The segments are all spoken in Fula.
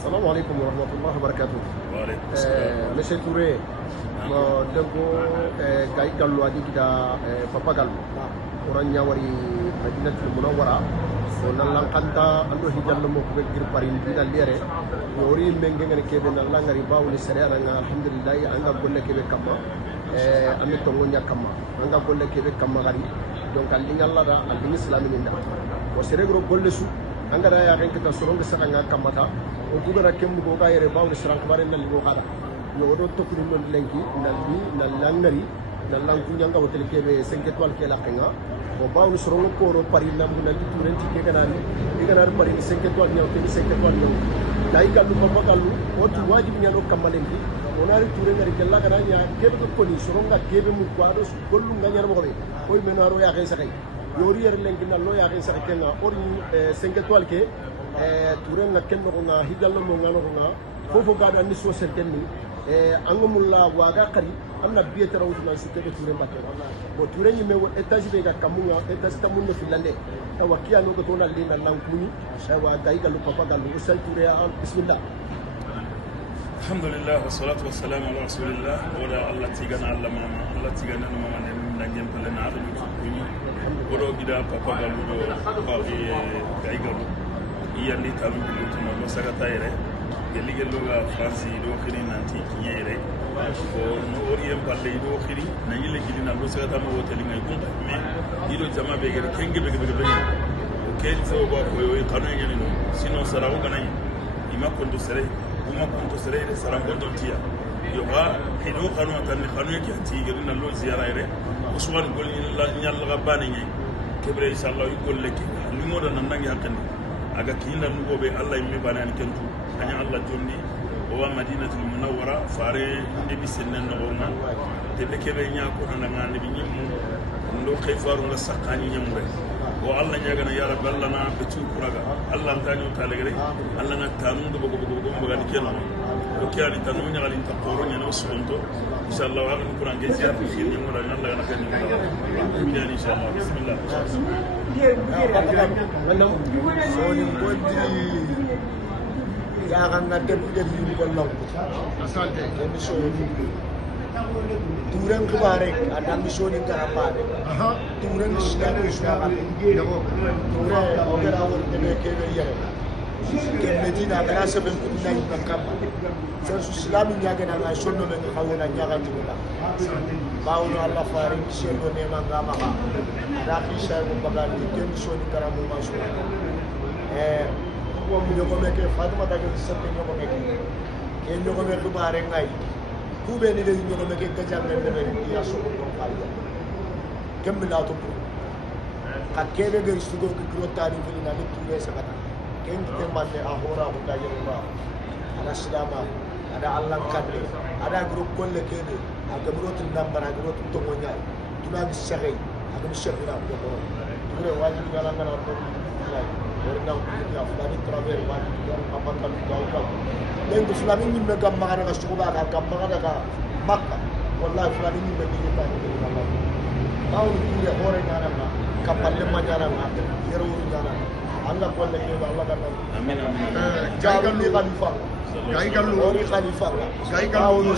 السلام عليكم ورحمة الله وبركاته. وعليكم السلام. Monsieur Touré, donc kay gallo adi kita papa gallo. Orang nyawari Madinatul Munawwara. So nalang kanta ando hijallo mo ko gir parin dina lere. Yori menge ngene kebe nalang ngari bawli sere nga alhamdulillah anga golle kebe kamma. Ame tongo nya kamma. Anga golle kebe kamma gari. Donc alinga Allah da alinga islamin inda. O sere gro golle su anga da ya ken kita soronga sanga nga kamata. O dugara kemmu ko ga yere bawli srank bare nal go kada. Yo do tokku non lenki nalbi nalangari nalangu nyanga hotel kebe 5 étoiles ke la kenga. O bawni sorongo koro pari nambu na turen tike kanani iganar pari 5 étoiles nyaw te 5 étoiles nyaw dai galu papa galu o tu wajib nyalo kamalengi onari turen ngari kella kana nya kebe ko koni soronga kebe mu kwado gollu nganyar mo be oy menaro ya kay sakay yori yer lengi na lo ya kay sakay kenga orni 5 étoiles ke turen na kenno ko na higallo mo ngano ko na fofo gada ni so sertenni angomulla waga qari amna biete rawtuna sikebe turen batte bo turen ni mewo etage be ga kamunga etage tamunno filande tawakiya no ko tona lina lankuni wa daiga lu papa galu usal ture am bismillah alhamdulillah wassalatu wassalamu ala rasulillah wala allah tigana allah mama allah tigana no mama ne nangem pale na adu kuni bodo gida papa galu do bawi daiga lu iyandi tamu lu tuma no sagata yere geligel ga france do khini nanti kiyere ko no oriem balle do khiri na yile gidina do sagata mo hotel ngay gumba me ido jama be gere kenge be o ken so ba ko yo kanu ngene no sino sarawo ganay ima kondo sere uma kondo sere re saram kondo tiya yo ba hido kanu tan kanu yake anti gere na lo ziyara ire uswan gol la nyal ga bane ngi kebre inshallah yu gol leki li mo da nan nangi hakande aga kinda nugo be allah yimbe bane an kentu anya allah jonni o wa Madinatul Munawwara fare debi senen no ma te be kebe nya ko na ngani bi nyim ndo khayfaru nga sakani nyamure o allah nyaga na ya rabbi allah na be tu kuraga allah tani o talegre allah na tanu do bogo ngani keno o kiani tanu nya galin ta qoro nya no sunto inshallah wa ko kuran ge ziar fi nyamura allah na kan nyamura inshallah bismillah so ni gondi ya kan na dem ni ko law asante emission turen kubare ada mission ni karapade turen islam islam dego turen ogera won de kebe yere ke medina bala seben na bakamba so islam ni yaga na sonno men khawena nyaga tibula bawno allah farin shelo ne mangama da fi shay ko bagal ni mission ni karamu masu ko mi ko meke Fatima daga sabbe ko meke ke ko meke bare ngai ku be ni de ko meke ka jambe be ni ya so ko fayya kamla to ka kebe be studio ko grotari fili na tu be sakata ken te mande ahora ko da yeba ala silama ada allah kadre ada group kolle kebe aga brotin number aga brotin to monya tuna bi shagay aga bi shagina ko ko dure wajibi gala ngana to orna ya fulani travel wajibi apa kan dawka len ko fulani ni me gam magana ka suba ka gam magana ka makka wallahi fulani ni me ni ba ni Allah taw ni ya hore ngana ma kapalle ma jara ma yero ngana Allah ko le ke Allah kan amin jagal ni khalifa gaigalu ori khalifa gaigalu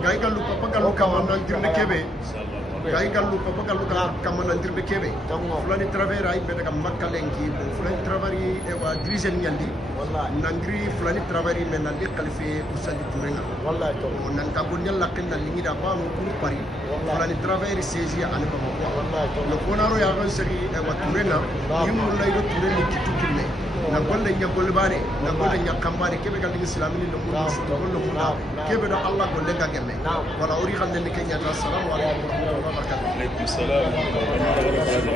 gaigalu papa galu kawana dirne kebe gaigalu papa galu kamana dirne kebe fulani travera ay beta kam makka lenki fulani travari e wa dirigen nyandi wallahi nangri fulani travari men nandi khalife usadi turenga wallahi to nan ka gon nyalla ken nan lingi da ba mo pour pari fulani traveri seji ane ba wallahi to no konaro ya gon seri e wa turenga yimu lay do tureni kitukille na golle nya golle bare na golle nya kambare kebe gal dingi islamini no mundo so gollo mundo kebe do allah golle ga gemme wala ori xamne ne kenya assalamu alaykum wa rahmatullahi wa barakatuh alaykum salam wa rahmatullahi wa barakatuh